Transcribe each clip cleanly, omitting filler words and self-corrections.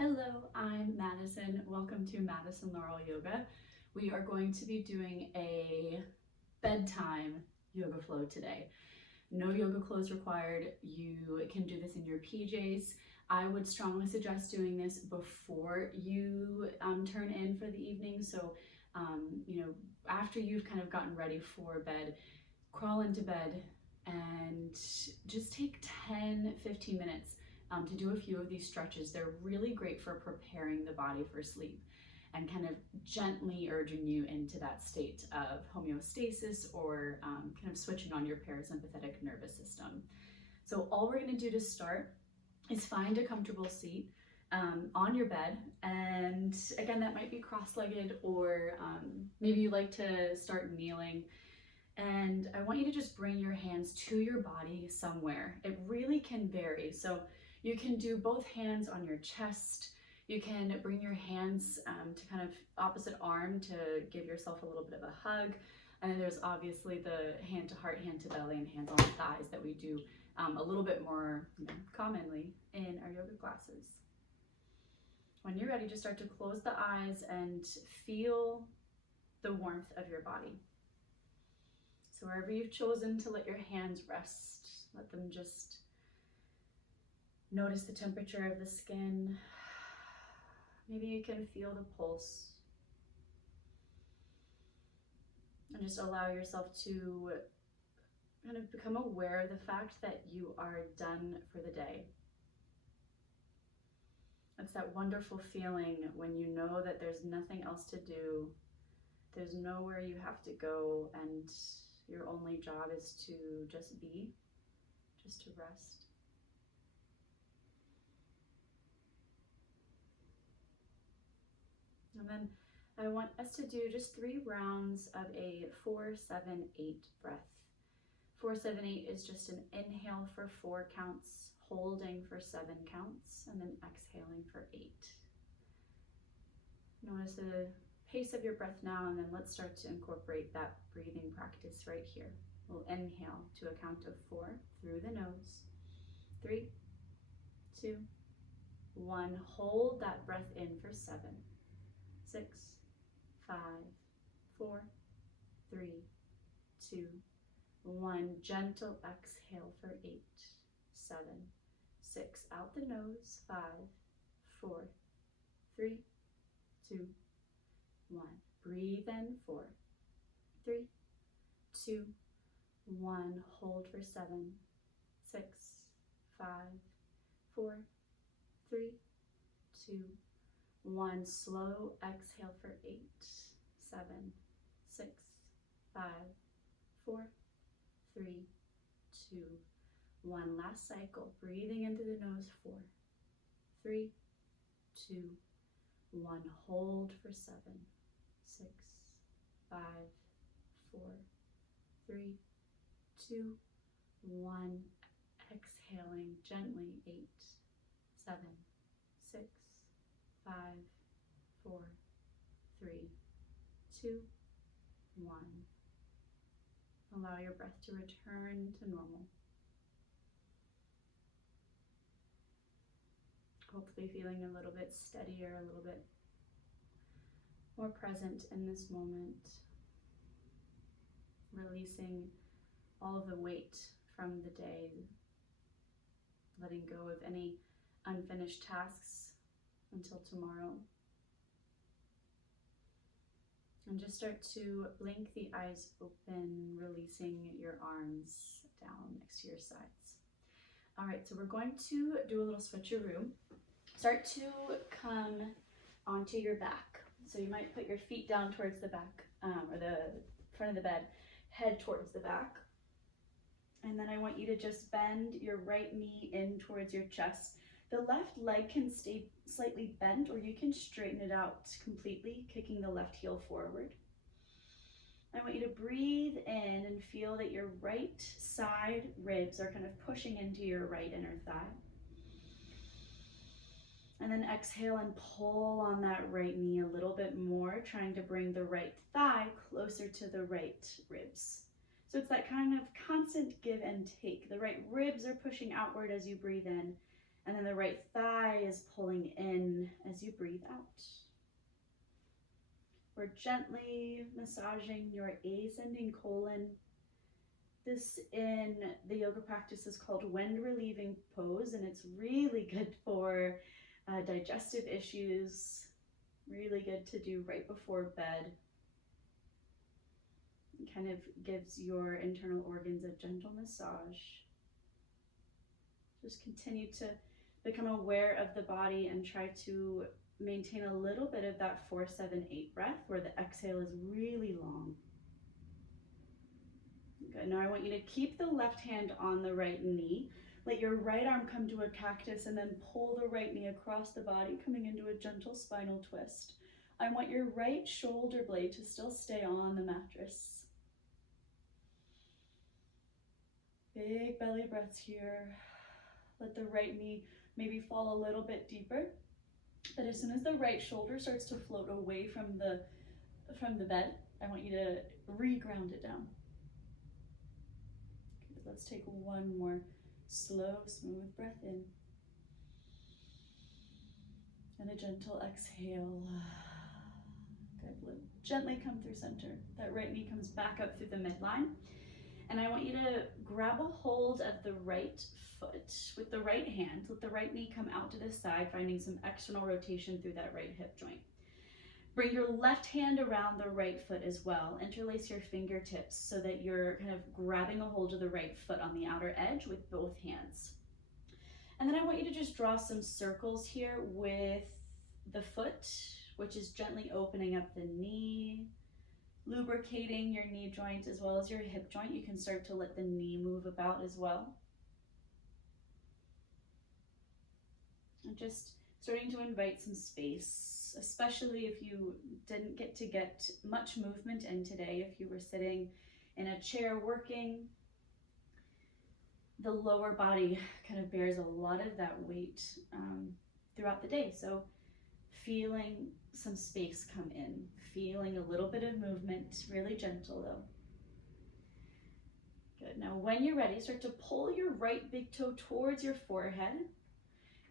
Hello, I'm Madison. Welcome to Madison Laurel Yoga. We are going to be doing a bedtime yoga flow today. No yoga clothes required. You can do this in your PJs. I would strongly suggest doing this before you turn in for the evening. So, after you've kind of gotten ready for bed, crawl into bed and just take 10-15 minutes to do a few of these stretches. They're really great for preparing the body for sleep and kind of gently urging you into that state of homeostasis or kind of switching on your parasympathetic nervous system. So all we're going to do to start is find a comfortable seat on your bed, and again, that might be cross-legged, or maybe you like to start kneeling. And I want you to just bring your hands to your body somewhere. It really can vary. So you can do both hands on your chest. You can bring your hands to kind of opposite arm to give yourself a little bit of a hug. And then there's obviously the hand to heart, hand to belly, and hands on the thighs that we do a little bit more commonly in our yoga classes. When you're ready, just start to close the eyes and feel the warmth of your body. So wherever you've chosen to let your hands rest, let them just notice the temperature of the skin. Maybe you can feel the pulse. And just allow yourself to kind of become aware of the fact that you are done for the day. It's that wonderful feeling when you know that there's nothing else to do, there's nowhere you have to go, and your only job is to just be, just to rest. And then I want us to do just 3 rounds of a 4-7-8 breath. 4-7-8 is just an inhale for 4 counts, holding for 7 counts, and then exhaling for 8. Notice the pace of your breath now, and then let's start to incorporate that breathing practice right here. We'll inhale to a count of 4 through the nose. 3, 2, 1. Hold that breath in for 7, 6, 5, 4, 3, 2, 1. Gentle exhale for 8, 7, 6. Out the nose. 5, 4, 3, 2, 1. Breathe in. 4, 3, 2, 1. Hold for 7, 6, 5, 4, 3, 2, 1. Slow exhale for 8, 7, 6, 5, 4, 3, 2, 1. Last cycle. Breathing into the nose. 4, 3, 2, 1. Hold for 7, 6, 5, 4, 3, 2, 1. Exhaling gently. 8, 7, 6, 5, 4, 3, 2, 1. Allow your breath to return to normal. Hopefully feeling a little bit steadier, a little bit more present in this moment. Releasing all of the weight from the day. Letting go of any unfinished tasks until tomorrow. And just start to blink the eyes open, releasing your arms down next to your sides. All right, so we're going to do a little switcheroo. Start to come onto your back. So you might put your feet down towards the back, or the front of the bed, head towards the back. And then I want you to just bend your right knee in towards your chest. The left leg can stay slightly bent, or you can straighten it out completely, kicking the left heel forward. I want you to breathe in and feel that your right side ribs are kind of pushing into your right inner thigh. And then exhale and pull on that right knee a little bit more, trying to bring the right thigh closer to the right ribs. So it's that kind of constant give and take. The right ribs are pushing outward as you breathe in, And then the right thigh is pulling in as you breathe out. We're gently massaging your ascending colon. This in the yoga practice is called wind relieving pose, and it's really good for digestive issues, really good to do right before bed. It kind of gives your internal organs a gentle massage. Just continue to become aware of the body and try to maintain a little bit of that 4-7-8 breath where the exhale is really long. Good. Now I want you to keep the left hand on the right knee. Let your right arm come to a cactus and then pull the right knee across the body, coming into a gentle spinal twist. I want your right shoulder blade to still stay on the mattress. Big belly breaths here. Let the right knee maybe fall a little bit deeper. But as soon as the right shoulder starts to float away from the bed, I want you to re-ground it down. Okay, let's take one more slow, smooth breath in. And a gentle exhale. Good. Gently come through center. That right knee comes back up through the midline. And I want you to grab a hold of the right foot with the right hand. Let the right knee come out to the side, finding some external rotation through that right hip joint. Bring your left hand around the right foot as well. Interlace your fingertips so that you're kind of grabbing a hold of the right foot on the outer edge with both hands. And then I want you to just draw some circles here with the foot, which is gently opening up the knee, lubricating your knee joint as well as your hip joint. You can start to let the knee move about as well. And just starting to invite some space, especially if you didn't get to get much movement in today. If you were sitting in a chair working, the lower body kind of bears a lot of that weight throughout the day. So feeling some space come in, feeling a little bit of movement, really gentle though. Good. Now when you're ready, start to pull your right big toe towards your forehead.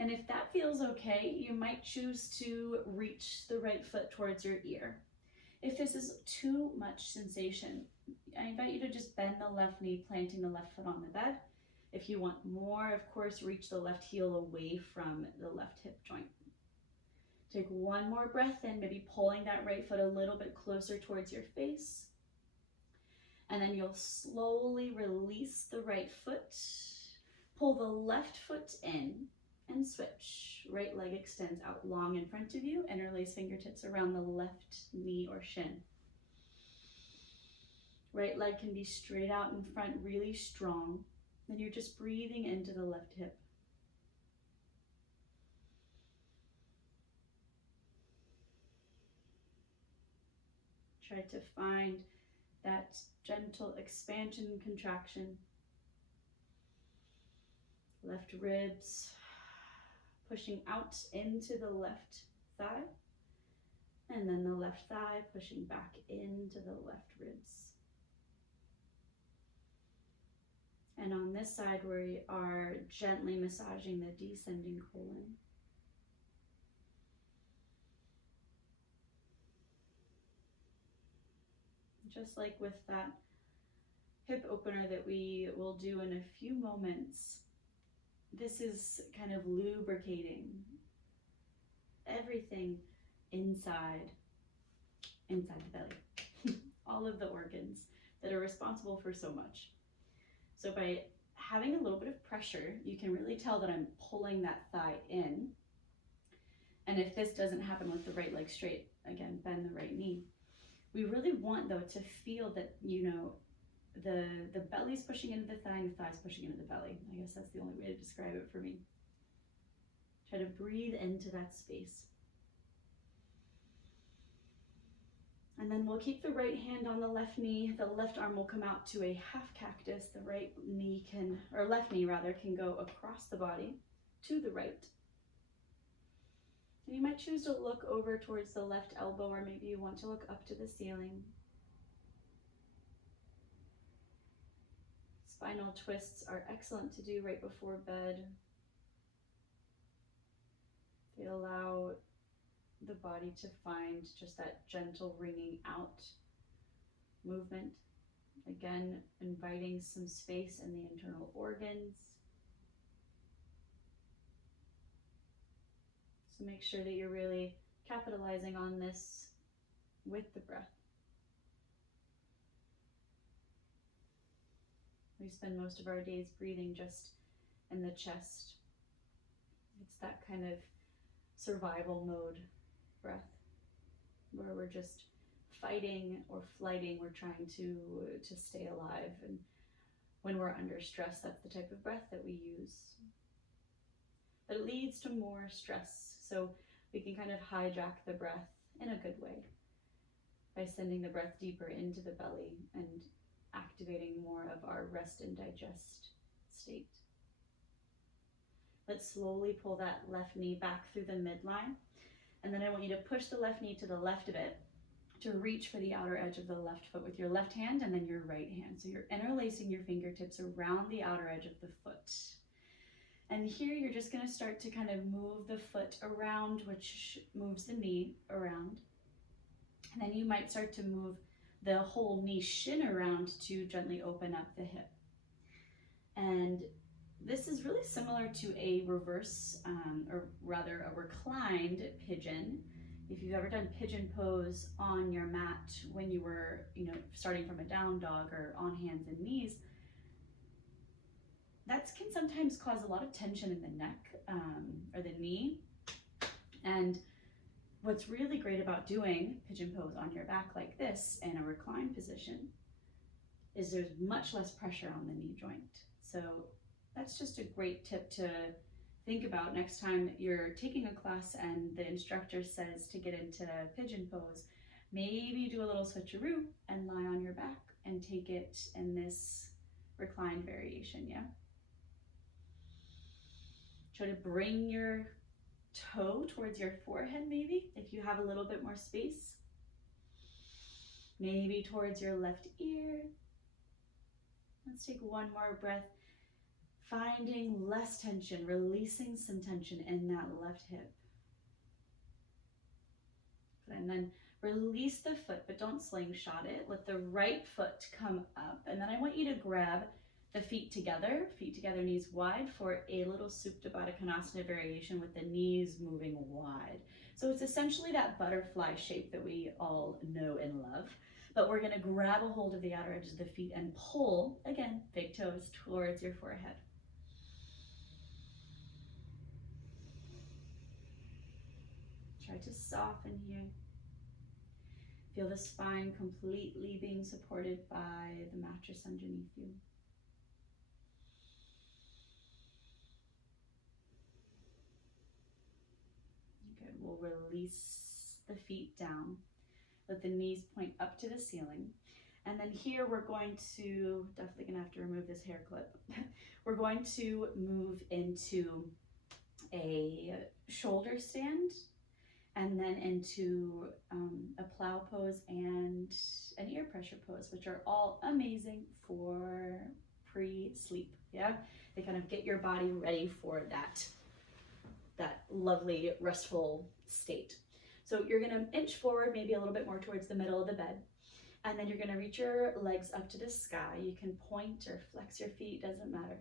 And if that feels okay, you might choose to reach the right foot towards your ear. If this is too much sensation, I invite you to just bend the left knee, planting the left foot on the bed. If you want more, of course, reach the left heel away from the left hip joint. Take one more breath in, maybe pulling that right foot a little bit closer towards your face. And then you'll slowly release the right foot, pull the left foot in, and switch. Right leg extends out long in front of you. Interlace fingertips around the left knee or shin. Right leg can be straight out in front, really strong. Then you're just breathing into the left hip. Try to find that gentle expansion and contraction. Left ribs pushing out into the left thigh, and then the left thigh pushing back into the left ribs. And on this side, we are gently massaging the descending colon. Just like with that hip opener that we will do in a few moments, this is kind of lubricating everything inside the belly, all of the organs that are responsible for so much. So by having a little bit of pressure, you can really tell that I'm pulling that thigh in. And if this doesn't happen with the right leg straight, again, bend the right knee. We really want though to feel that, the belly's pushing into the thigh and the thigh's pushing into the belly. I guess that's the only way to describe it for me. Try to breathe into that space. And then we'll keep the right hand on the left knee. The left arm will come out to a half cactus. The right knee left knee can go across the body to the right. And you might choose to look over towards the left elbow, or maybe you want to look up to the ceiling. Spinal twists are excellent to do right before bed. We allow the body to find just that gentle wringing out movement. Again, inviting some space in the internal organs. So make sure that you're really capitalizing on this with the breath. We spend most of our days breathing just in the chest. It's that kind of survival mode breath where we're just fighting or flighting. We're trying to stay alive. And when we're under stress, that's the type of breath that we use. But it leads to more stress. So we can kind of hijack the breath in a good way by sending the breath deeper into the belly and activating more of our rest and digest state. Let's slowly pull that left knee back through the midline. And then I want you to push the left knee to the left a bit to reach for the outer edge of the left foot with your left hand and then your right hand. So you're interlacing your fingertips around the outer edge of the foot. And here you're just going to start to kind of move the foot around, which moves the knee around. And then you might start to move the whole knee shin around to gently open up the hip. And this is really similar to a reverse, or rather a reclined pigeon. If you've ever done pigeon pose on your mat when you were, starting from a down dog or on hands and knees, that can sometimes cause a lot of tension in the neck or the knee. And what's really great about doing pigeon pose on your back like this in a reclined position is there's much less pressure on the knee joint. So that's just a great tip to think about next time you're taking a class and the instructor says to get into pigeon pose. Maybe do a little switcheroo and lie on your back and take it in this reclined variation, yeah? Try to bring your toe towards your forehead maybe, if you have a little bit more space. Maybe towards your left ear. Let's take one more breath, finding less tension, releasing some tension in that left hip. And then release the foot, but don't slingshot it. Let the right foot come up. And then I want you to grab the feet together, knees wide, for a little Supta Baddha Konasana variation with the knees moving wide. So it's essentially that butterfly shape that we all know and love. But we're gonna grab a hold of the outer edges of the feet and pull, again, big toes towards your forehead. Try to soften here. Feel the spine completely being supported by the mattress underneath you. Good, we'll release the feet down. Let the knees point up to the ceiling. And then here we're going to, definitely gonna have to remove this hair clip. We're going to move into a shoulder stand and then into a plow pose and an ear pressure pose, which are all amazing for pre-sleep, yeah? They kind of get your body ready for that lovely restful state. So you're gonna inch forward maybe a little bit more towards the middle of the bed, and then you're gonna reach your legs up to the sky. You can point or flex your feet, doesn't matter.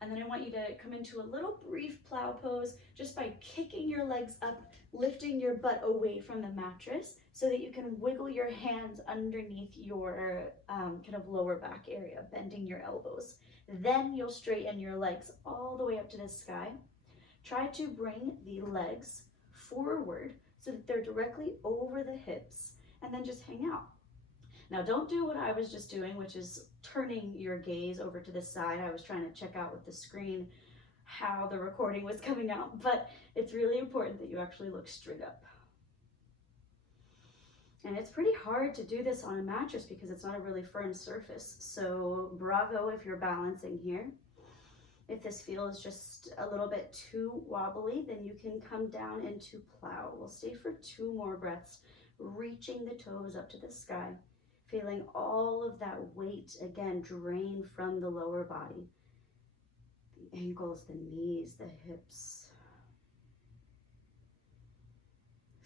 And then I want you to come into a little brief plow pose just by kicking your legs up, lifting your butt away from the mattress so that you can wiggle your hands underneath your kind of lower back area, bending your elbows. Then you'll straighten your legs all the way up to the sky. Try to bring the legs forward so that they're directly over the hips, and then just hang out. Now don't do what I was just doing, which is turning your gaze over to the side. I was trying to check out with the screen how the recording was coming out, but it's really important that you actually look straight up. And it's pretty hard to do this on a mattress because it's not a really firm surface. So bravo if you're balancing here. If this feels just a little bit too wobbly, then you can come down into plow. We'll stay for 2 more breaths, reaching the toes up to the sky, feeling all of that weight, again, drain from the lower body. The ankles, the knees, the hips.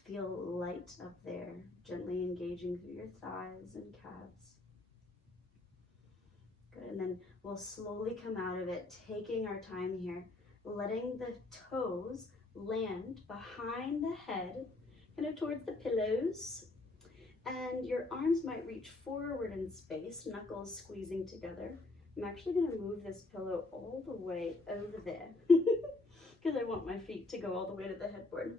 Feel light up there, gently engaging through your thighs and calves. Good, and then we'll slowly come out of it, taking our time here, letting the toes land behind the head, kind of towards the pillows. And your arms might reach forward in space, knuckles squeezing together. I'm actually going to move this pillow all the way over there because I want my feet to go all the way to the headboard.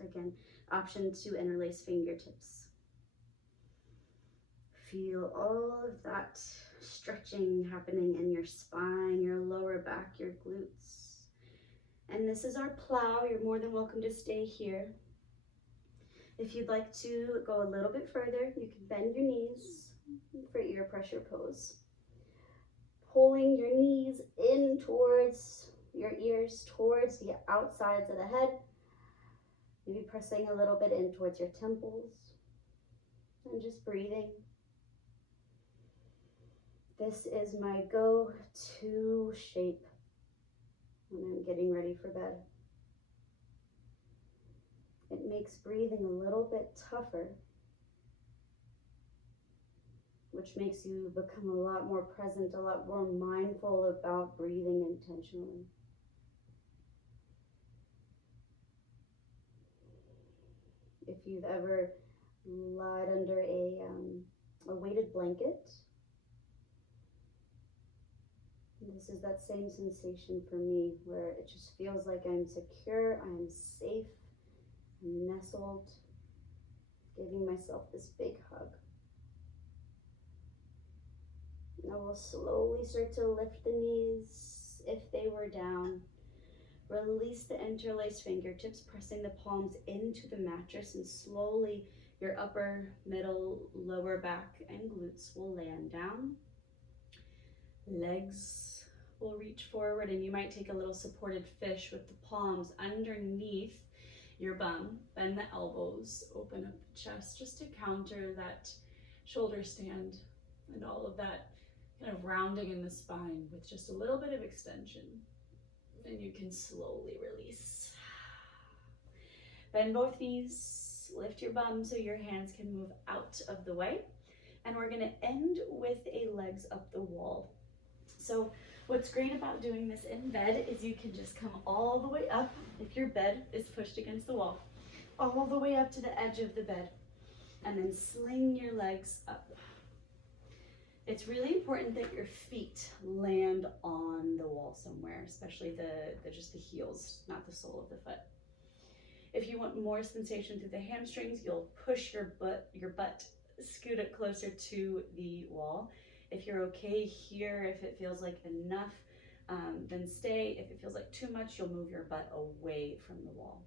Again, option to interlace fingertips. Feel all of that stretching happening in your spine, your lower back, your glutes. And this is our plow. You're more than welcome to stay here. If you'd like to go a little bit further, you can bend your knees for ear pressure pose. Pulling your knees in towards your ears, towards the outsides of the head. Maybe pressing a little bit in towards your temples. And just breathing. This is my go-to shape when I'm getting ready for bed. It makes breathing a little bit tougher, which makes you become a lot more present, a lot more mindful about breathing intentionally. If you've ever lied under a weighted blanket, this is that same sensation for me, where it just feels like I'm secure, I'm safe, I'm nestled, giving myself this big hug. Now we'll slowly start to lift the knees if they were down. Release the interlaced fingertips, pressing the palms into the mattress, and slowly your upper, middle, lower back and glutes will land down. Legs will reach forward, and you might take a little supported fish with the palms underneath your bum. Bend the elbows, open up the chest just to counter that shoulder stand and all of that kind of rounding in the spine with just a little bit of extension. And you can slowly release. Bend both knees, lift your bum so your hands can move out of the way. And we're gonna end with a legs up the wall. So what's great about doing this in bed is you can just come all the way up, if your bed is pushed against the wall, all the way up to the edge of the bed, and then sling your legs up. It's really important that your feet land on the wall somewhere, especially just the heels, not the sole of the foot. If you want more sensation through the hamstrings, you'll push your butt, scoot it closer to the wall. If you're okay here, if it feels like enough, then stay. If it feels like too much, you'll move your butt away from the wall.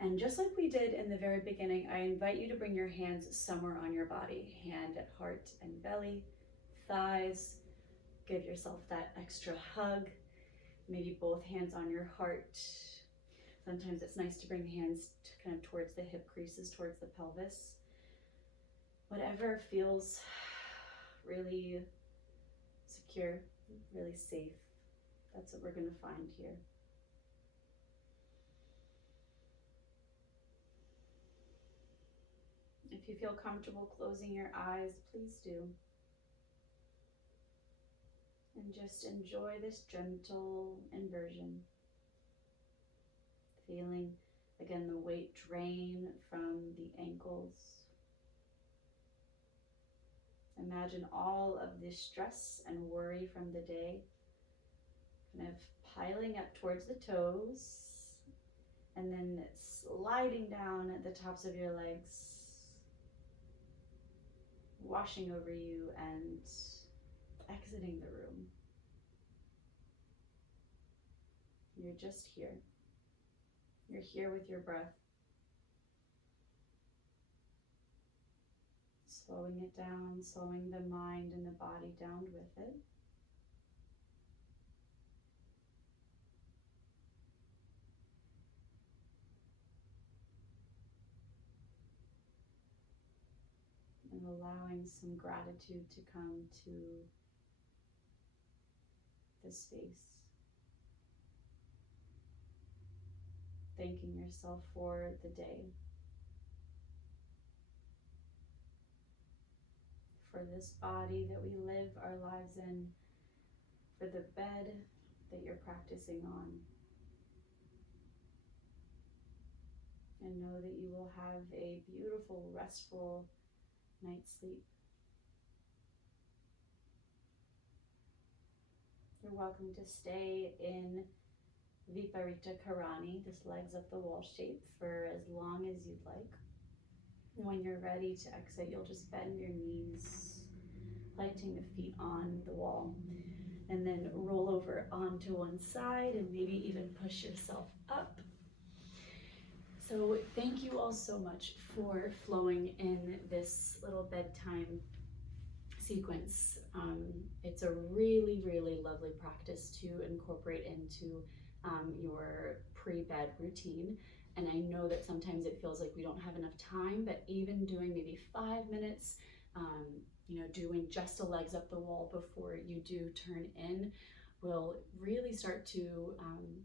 And just like we did in the very beginning, I invite you to bring your hands somewhere on your body. Hand at heart and belly, thighs. Give yourself that extra hug. Maybe both hands on your heart. Sometimes it's nice to bring the hands kind of towards the hip creases, towards the pelvis. Whatever feels really secure, really safe. That's what we're going to find here. If you feel comfortable closing your eyes, please do. And just enjoy this gentle inversion. Feeling, again, the weight drain from the ankles. Imagine all of the stress and worry from the day kind of piling up towards the toes and then sliding down at the tops of your legs, washing over you and exiting the room. You're just here. You're here with your breath. Slowing it down, slowing the mind and the body down with it. And allowing some gratitude to come to the space. thanking yourself for the day, for this body that we live our lives in, for the bed that you're practicing on. And know that you will have a beautiful, restful night's sleep. You're welcome to stay in Viparita Karani, this legs up the wall shape, for as long as you'd like. When you're ready to exit, you'll just bend your knees, planting the feet on the wall, and then roll over onto one side and maybe even push yourself up. So thank you all so much for flowing in this little bedtime sequence. It's a really, really lovely practice to incorporate into your pre-bed routine. And I know that sometimes it feels like we don't have enough time, but even doing maybe 5 minutes, doing just a legs up the wall before you do turn in will really start to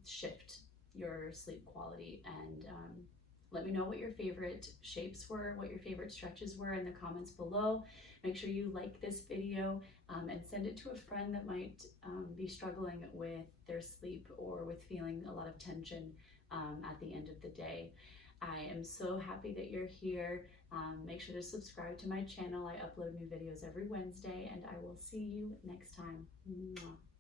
shift your sleep quality. And let me know what your favorite shapes were, what your favorite stretches were in the comments below. Make sure you like this video and send it to a friend that might be struggling with their sleep or with feeling a lot of tension at the end of the day. I am so happy that you're here. Make sure to subscribe to my channel. I upload new videos every Wednesday, and I will see you next time. Mwah.